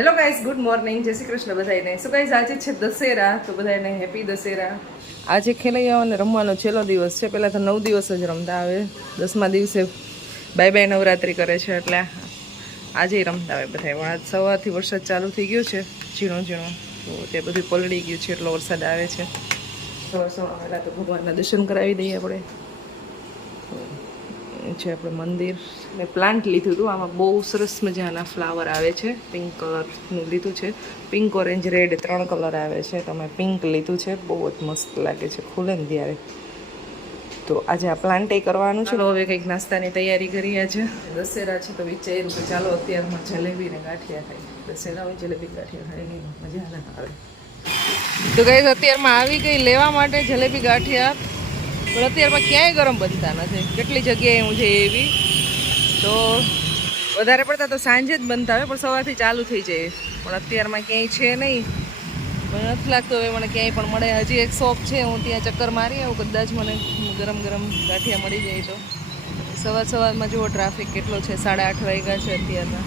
Hello guys, good morning, જય શ્રી કૃષ્ણ બધાને. So guys, આજે છે દશેરા, તો બધાને હેપી દશેરા. આજે ખેલૈયાઓને રમવાનો છેલ્લો દિવસ છે. પહેલાં તો 9 દિવસ જ રમતા આવે, 10મા દિવસે બાય બાય નવરાત્રિ કરે છે, એટલે આજે રમતા આવે બધા. પણ આજ સવારથી વરસાદ ચાલુ થઈ ગયો છે, ઝીણો ઝીણો, તો તે બધું પલળી ગયું છે, એટલો વરસાદ આવે છે. સવાર પહેલાં તો ભગવાનના દર્શન કરાવી દઈએ આપણે. છે આપણે મંદિર ને પ્લાન્ટ લીધું હતું. આમાં બહુ સરસ મજાના ફ્લાવર આવે છે. પિંક કલરનું લીધું છે, પિંક, ઓરેન્જ, રેડ 3 કલર આવે છે. તો અમે પિંક લીધું છે, બહુ જ મસ્ત લાગે છે ખુલે ને ત્યારે. તો આજે આ પ્લાન્ટ કરવાનું છે. હવે કંઈક નાસ્તાની તૈયારી કરી. આજે દશેરા છે તો વિચાર્યું કે ચાલો અત્યારમાં જલેબી ને ગાંઠિયા ખાઈ. દશેરા હોય જલેબી ગાંઠિયા ખાઈને મજા ના આવે. તો ગાઈસ, અત્યારમાં આવી ગઈ લેવા માટે જલેબી ગાંઠિયા, પણ અત્યારમાં ક્યાંય ગરમ બનતા નથી. કેટલી જગ્યાએ હું જઈ એવી, તો વધારે પડતા તો સાંજે જ બનતા હોય, પણ સવારથી ચાલુ થઈ જાય. પણ અત્યારમાં ક્યાંય છે નહીં, મને નથી લાગતું હવે મને ક્યાંય પણ મળે. હજી એક શોપ છે, હું ત્યાં ચક્કર મારી આવું, કદાચ મને ગરમ ગરમ ગાંઠિયા મળી જાય તો. સવારમાં જુઓ ટ્રાફિક કેટલો છે, 8:30 વાગ્યા છે અત્યારના.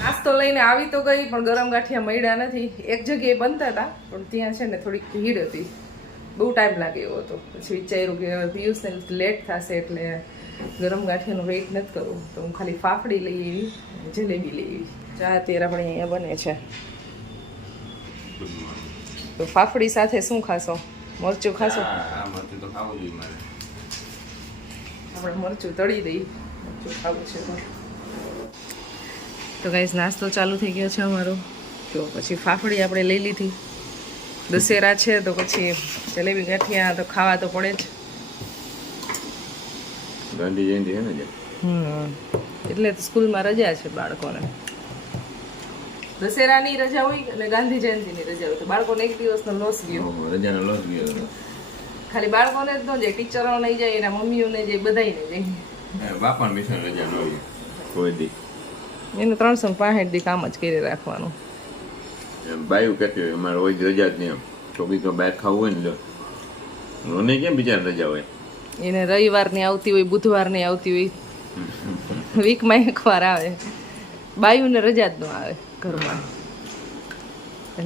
નાસ્તો લઈને આવી તો ગઈ, પણ ગરમ ગાંઠિયા મળ્યા નથી. એક જગ્યાએ બનતા હતા, પણ ત્યાં છે ને થોડીક ભીડ હતી, બહુ ટાઈમ લાગે એવો હતો. પછી વિચાર્યું કે પિયુષને લેટ થશે એટલે ગરમ ગાંઠિયાનો વેઇટ નથી કરવું, તો હું ખાલી ફાફડી લઈ એવી, જલેબી લઈ એવી. ચા અત્યારે આપણે અહીંયા બને છે. તો ફાફડી સાથે શું ખાશો? મરચું ખાશો? આપણે મરચું તળી દઈએ, મરચું ખાવું છે તો ગાઈસ, નાસ્તો ચાલુ થઈ ગયો છે અમારો. તો પછી ફાફડી આપણે લઈ લીધી. દશેરા છે તો પછી જલેબી ગાંઠિયા તો ખાવા તો પડે જ. ગાંધી જયંતિ છે ને, એટલે સ્કૂલમાં રજા છે બાળકોને. દશેરાની રજા હોય અને ગાંધી જયંતિની રજા હોય, તો બાળકોને એક દિવસનો લોસ ગયો. રજાનો લોસ ગયો. ખાલી બાળકોને જ ન જાય, ટીચરો નહીં જાય, એના મમ્મીઓને જાય, બધાને જાય. બાપાને મિશન રજા ન હોય કોઈ દી. એને 365 દી કામ જ કરી રાખવાનું. બાયું કહેતી હોય અમારે હોય રજા જ નહીં, એમ છોકરી તો બહાર ખાવું હોય ને, રોને કેમ બિચારા રજા હોય? એને રવિવારની આવતી હોય, બુધવારની આવતી હોય, વીકમાં એકવાર આવે. બાયુને રજા જ ન આવે ઘરમાં.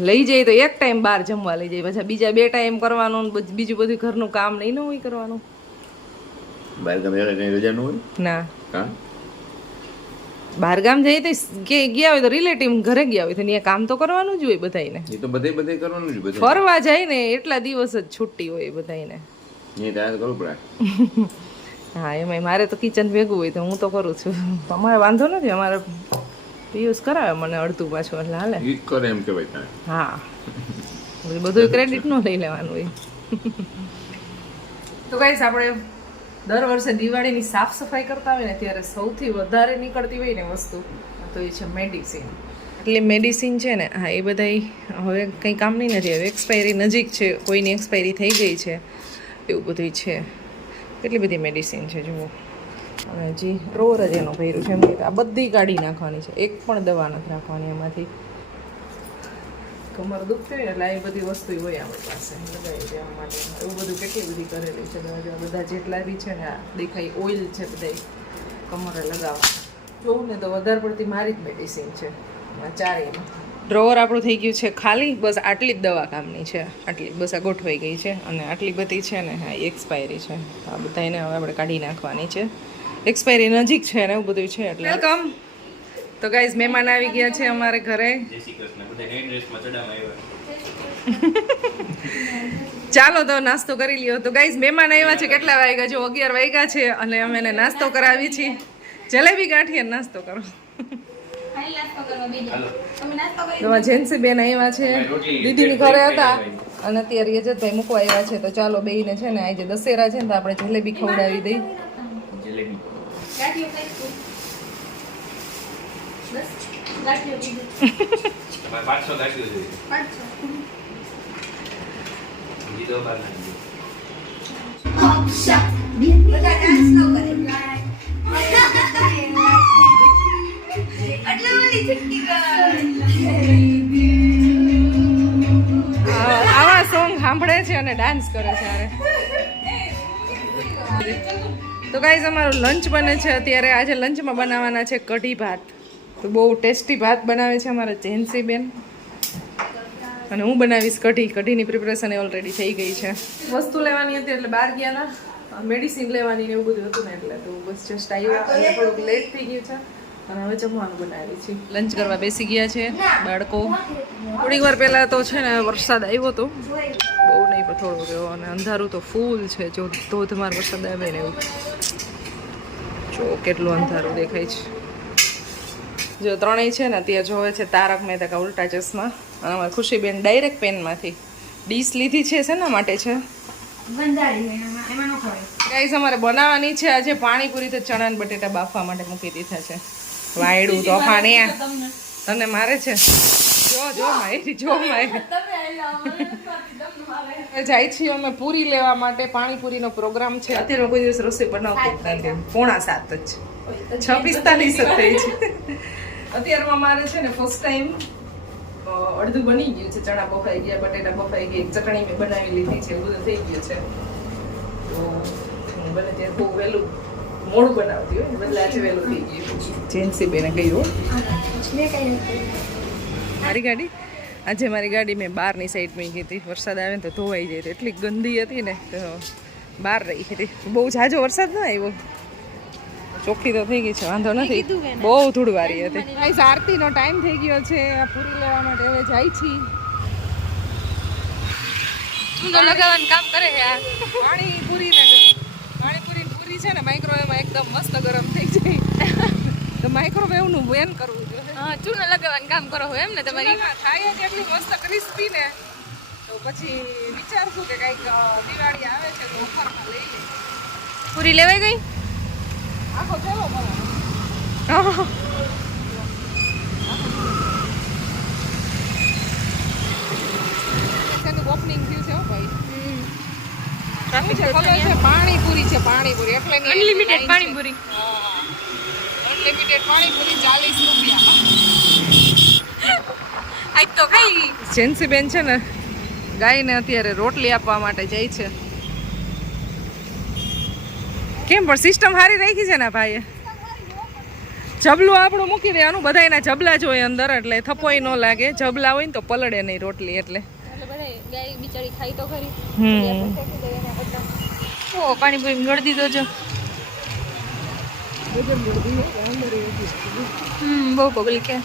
લઈ જાય તો એક ટાઈમ બહાર જમવા લઈ જાય, પછી બીજા 2 ટાઈમ કરવાનું, બીજું બધું ઘરનું કામ નહીં ન હોય કરવાનું. બહાર ગામ રજા ન હોય ના, હા. બહાર ગામ જઈએ તો ગયા હોય તો રિલેટિવ ઘરે ગયા હોય તો ત્યાં કામ તો કરવાનું જ હોય બધાને. એ તો બધે કરવાનું જ. બધે ફરવા જાય ને એટલા દિવસ જ છુટ્ટી હોય બધાને. એ તૈયાર કરવું પડે. હા, એમાં મારે તો કિચન ભેગું હોય તો હું તો કરું છું. અમારે વાંધો નથી, અમારે યુઝ કરાવે મને અડધું પાછું, એટલે હાલે. યુઝ કરે એમ કહેવાય તારે. હા, બધું ક્રેડિટ ન લઈ લેવાનું હોય. તો ગાઈસ, આપણે દર વર્ષે દિવાળીની સાફ સફાઈ કરતા હોય ને ત્યારે સૌથી વધારે નીકળતી હોય ને વસ્તુ તો એ છે મેડિસિન. એટલે મેડિસિન છે ને, હા, એ બધા હવે કંઈ કામ નહીં નથી. હવે એક્સપાયરી નજીક છે, કોઈની એક્સપાયરી થઈ ગઈ છે, એવું બધું છે. કેટલી બધી મેડિસિન છે જુઓ. અને હજી ડ્રોવર જ એનો ભર્યું છે, એમ કે આ બધી કાઢી નાખવાની છે, એક પણ દવા નથી રાખવાની એમાંથી. કમર દુખતી હોય એટલે એ બધી વસ્તુ હોય આપણી પાસે લગાવી દેવા માટે. એવું બધું કેટલી બધી કરેલી છે. બધા જેટલા બી છે ને, આ દેખાય ઓઇલ છે, બધા કમરે લગાવવા. જોઉં ને તો વધારે પડતી મારી જ મેડિસિન છે ચારેયમાં. ડ્રોવર આપણું થઈ ગયું છે ખાલી. બસ આટલી જ દવા કામની છે, આટલી બસ આ ગોઠવાઈ ગઈ છે. અને આટલી બધી છે ને, હા, એક્સપાયરી છે. આ બધા એને હવે આપણે કાઢી નાખવાની છે. એક્સપાયરી નજીક છે ને એવું બધું છે. એટલે વેલકમ. તો ગાઈઝ, મહેમાન આવી ગયા છે અમારે ઘરે. ચાલો તો નાસ્તો કરી લ્યો. તો ગાઈઝ, મહેમાન આવ્યા છે. કેટલા વાગ્યા? જો 11 વાગ્યા છે અને અમે એને નાસ્તો કરાવી છીએ. જલેબી ગાંઠિયા નાસ્તો કરો. તો જેન્સી બેન આવ્યા છે, દીદીની ઘરે હતા અને અત્યારે યજતભાઈ મૂકવા આવ્યા છે. તો ચાલો બેયને છે ને, આજે દશેરા છે ને, તો આપણે જલેબી ખવડાવી દઈ. આવા સોંગ સાંભળે છે અને ડાન્સ કરે છે. તો ગાઈઝ, અમારું લંચ બને છે અત્યારે. આજે લંચમાં બનાવવાના છે કઢી ભાત. તો બહુ ટેસ્ટી ભાત બનાવે છે અમારા જેન્સી બેન અને હું બનાવીશ કઢી. કઢીની પ્રિપરેશન એ ઓલરેડી થઈ ગઈ છે. વસ્તુ લેવાની હતી એટલે બહાર ગયા ના, મેડિસિન લેવાની ને એવું બધું હતું ને એટલે તો બસ જસ્ટ આવ્યા અને થોડુંક લેટ થઈ ગયું છે અને હવે જમવાનું બનાવી છે. લંચ કરવા બેસી ગયા છે બાળકો. થોડીક વાર પહેલાં તો છે ને વરસાદ આવ્યો હતો, બહુ નહીં પણ થોડો ગયો અને અંધારું તો ફૂલ છે. જો ધોધમાર વરસાદ આવે ને એવું. જો કેટલું અંધારું દેખાય છે. જો ત્રણેય છે ને ત્યાં જોવે છે તારક મહેતા કા ઉલ્ટા ચશ્મા. અને અમારી ખુશીબેન ડાયરેક્ટ પેનમાંથી ડીશ લીધી છે શેના માટે છે ગાઈસ? અમારે બનાવવાની છે આજે પાણીપુરી. તો ચણા ને બટેટા બાફવા માટે મૂકી દીધા છે. વાયડું તો પાણી તને મારે છે. જો જો મારી જો મારી જાય છીએ અમે પૂરી લેવા માટે. પાણીપુરીનો પ્રોગ્રામ છે. અત્યારે કોઈ દિવસ રસોઈ બનાવતી જ નથી. 6:45 જ 6:45 જ થઈ છે. અત્યારમાં મારે છે ને ફર્સ્ટ ટાઈમ અડધું બની ગયું છે. ચણા બફાઈ ગયા, બટેટા બફાઈ ગઈ, ચટણી મેં બનાવી લીધી છે, બધું થઈ ગયું છે. તો બને ત્યાં બહુ વહેલું મોડું બનાવતી હોય બદલે આજે વહેલું થઈ ગયું. જેન્સી બેને કહ્યું મારી ગાડી આજે મારી ગાડી મેં બહારની સાઈડ મૂકી હતી. વરસાદ આવે ને તો ધોવાઈ જાય. તો એટલી ગંદી હતી ને તો બહાર રહી હતી. બહુ ઝાઝો વરસાદ ન આવ્યો, ચોખ્ખી તો થઈ ગઈ છે, વાંધો નથી. બહુ ધૂળવારી હતી. ગાઈસ આરતીનો ટાઈમ થઈ ગયો છે. આ પૂરી લેવા માટે હવે જાય છી. લગાવવાનું કામ કરે યાર. પાણીપુરી પૂરી છે ને માઇક્રોવેવમાં એકદમ મસ્ત ગરમ થઈ જાય. તો માઇક્રોવેવનું બેન કરવું જોઈએ. હા, ચૂનો લગાવવાનું કામ કરો એમ ને તમારી. થાય જ એટલી મસ્ત ક્રિસ્પી ને તો પછી વિચારશું કે કંઈક દિવાળી આવે છે તો ઓફરમાં લઈ લઈએ. પૂરી લેવાઈ ગઈ? આખો કેવો એનું ઓપનિંગ થયું છે હો ભાઈ. ટ્રાફિક છે પાણીપુરી છે. પાણીપુરી એટલે અનલિમિટેડ પાણીપુરી. અનલિમિટેડ પાણીપુરી 40 રૂપિયા. આજ તો ખાઈ. જેન્સી બેન છે ને ગાયને અત્યારે રોટલી આપવા માટે જાય છે. કેમ પણ સિસ્ટમ સારી રાખી છે ને ભાઈએ. જબલું આપણું મૂકી દેવાનું, બધા એના જબલા જ હોય અંદર એટલે થપોય ન લાગે. જબલા હોય ને તો પલળે નહીં રોટલી એટલે. ગાય બિચારી ખાઈ તો ખરી. હમ ઓ પાણીપુરી ગળી દીધો છો. બહુ પબ્લિક છે.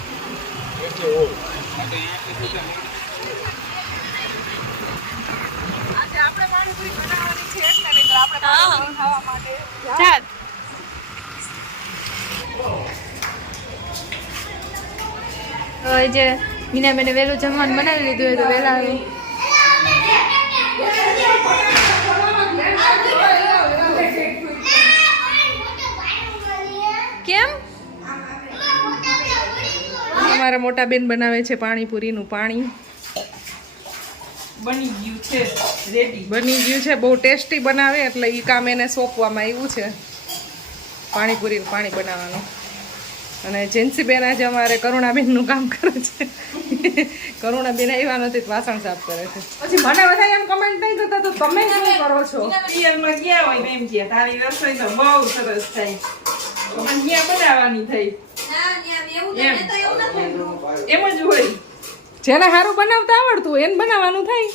આજે આપણે પાણીપુરી બનાવવાની છે એટલે નહીં તો આપણે પાણીપુરી ખાવા માટે ચાલ. હવે જે મીનાબેને વહેલું જમવાનું બનાવી લીધું હોય તો વહેલા આવે. કેમ? અમારા મોટા બેન બનાવે છે પાણીપુરીનું પાણી. બની ગયું છે રેડી. બની ગયું છે, બહુ ટેસ્ટી બનાવે એટલે એ કામ એને સોંપવામાં આવ્યું છે પાણીપુરીનું પાણી બનાવવાનું. અને જેન્સી બેન આજે અમારે કરુણાબેનનું કામ કરે છે. કરુણાબેન આવ્યા નથી વાસણ સાફ કરે છે. પછી મને બધા એમ કમેન્ટ નહીં કરતા તો તમે શું કરો છો? પિયરમાં ગયા હોય ને એમ કે તારી રસોઈ તો બહુ સરસ થાય. પણ ત્યાં બનાવવાની થઈ એમ જ હોય. જેને સારું બનાવતા આવડતું હોય એને બનાવવાનું થાય.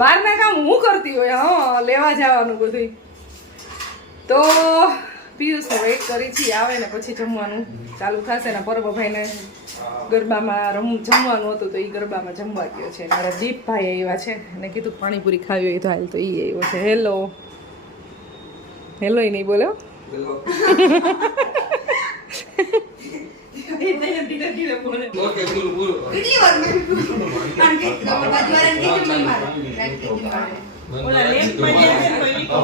બહારના કામ હું કરતી હોય, હા લેવા જવાનું બધું. તો પિયુષનો વેઇટ કરી છીએ, આવે ને પછી જમવાનું ચાલુ થશે ને. પરબભાઈને ગરબામાં જમવાનું હતું તો એ ગરબામાં જમવા ગયો છે. મારા દીપભાઈ આવ્યા છે અને કીધું પાણીપુરી ખાવી હોય તો હાલ, તો એ આવ્યો છે. હેલો હેલો એ નહીં બોલ્યો. ઓલા લેમ્પમાં ગયા છે તો ઈ કહો.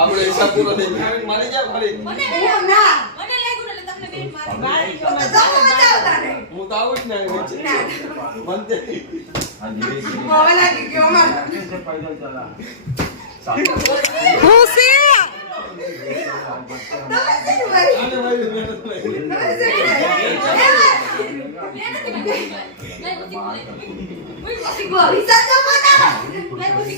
આપણે હિસાબ પૂરો થઈ ગયો. મારી જા મારી બારીઓમાં હું તો આવું જ ને મનતે હા બોલો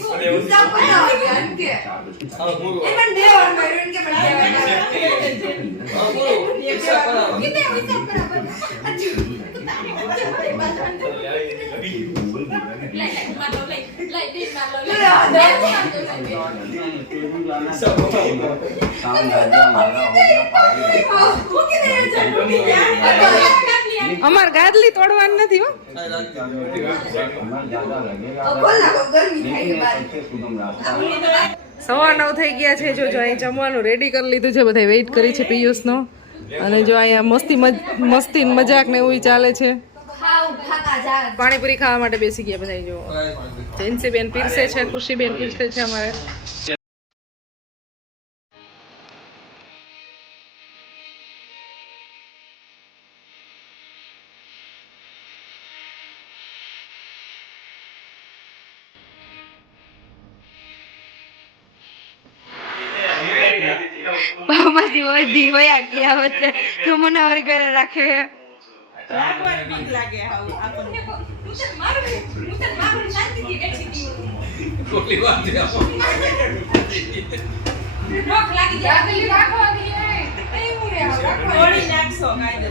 હા બોલો હિસાબ કરાવો. હિસાબ કરાવો. અમાર ગાદલી તોડવાની નથી હો. આ રાખજો. સવા 9 થઈ ગયા છે. જો અહીં જમવાનું રેડી કરી લીધું છે. બધા વેઇટ કરી છે પિયુષનો. અને જો અહીંયા મસ્તી મજાક ને એવું ચાલે છે. પાણીપુરી ખાવા માટે બેસી ગયા બધા. જો જયંતીબેન પીરસે છે, ખુશીબેન પીરસે છે અમારે. બાબાજી વધી વયા ગયા હોતે તો મને હવે ઘરે રાખે રાખવાની બીક લાગે આવું આપણને. ખોટી વાત છે આ. તોડી નાખશો કાયદેસર.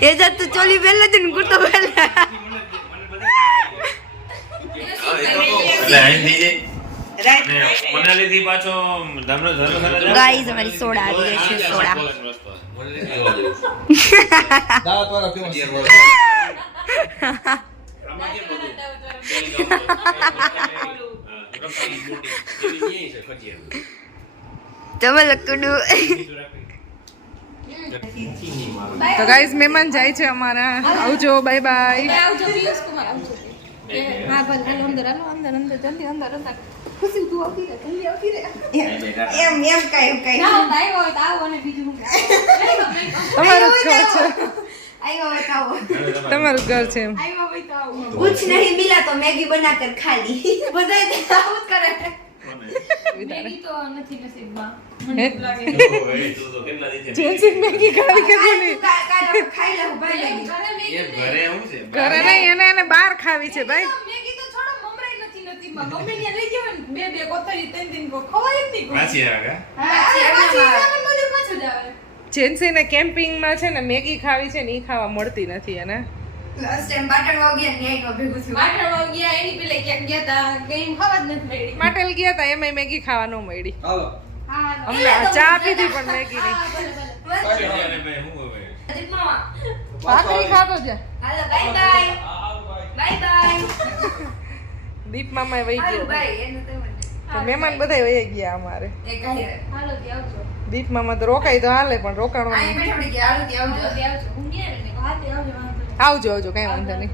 એ જાત તો ચોલી પહેલા જ ને કુર્તો પહેલા ગાઈસ અમારી સોડા આવી ગઈ છે સોડા દાવત વાળા ફેમસ તમે લકડુ તો ગાઈસ મહેમાન જાય છે અમારા. આવજો, બાય બાય. આવજો પિયુષ કુમાર આવજો. હા ભલે હાલો અંદર હાલો અંદર અંદર જલ્દી અંદર અંદર. ખુશી તું આવતી રહે જલ્દી આવતી રહે. એમ કઈ ના આવ્યો હોય તો આવો અને બીજું હું તમારું જ ઘર છે. આયો બતાવો તમારું ઘર છે એમ. આવ્યો હોય તો આવો. कुछ नहीं मिला तो मैगी बनाकर खा ली बधाई दावत करे મેગી તો નથી નસીબમાં. હે? જેન્સી મેગી ખાવી કે નહીં? खाई लो भाई मैगी ઘરે નહીં, એને બહાર ખાવી છે ભાઈ. મેગી તો છોડો મમરાઈ નથી નસીબમાં. ગમે ત્યાં લઈ ગયો ને બે કોથળી ત્રણ ત્રણ કો ખવાય જ નહીં કોઈ. પાછી આવે બધું પાછું જ આવે. જેન્સીને કેમ્પિંગમાં છે ને મેગી ખાવી છે ને એ ખાવા મળતી નથી એને. लास्ट टाइम बाटन हो गया न्याय को भेगु थी વાટણમાં ગયા એની પેલે ક્યાંક ગયા તા કઈ ખાવા જ નથી મળી. માટેલ ગયા તા એમાં મેગી ખાવા ન મળી. હાલો હા અમને ચા પીધી પણ મેગી નહીં. ભાખરી ખાતો છે. Hello bye bye bye bye Deep મામા વહી हेलो ગયો. बाय एनु तो તો મહેમાન બધા વહી ગયા અમારે. एक काई હાલો ત્યાં આવજો. દીપ મામા તો રોકાય તો હાલે પણ રોકાણો आई નહીં. बैठो के हालो के હાલો आवજો ત્યાં આવજો. હું ગયા ને હાથે આવજો વાંધો નહીં. આવજો આવજો કઈ વાંધો નહીં.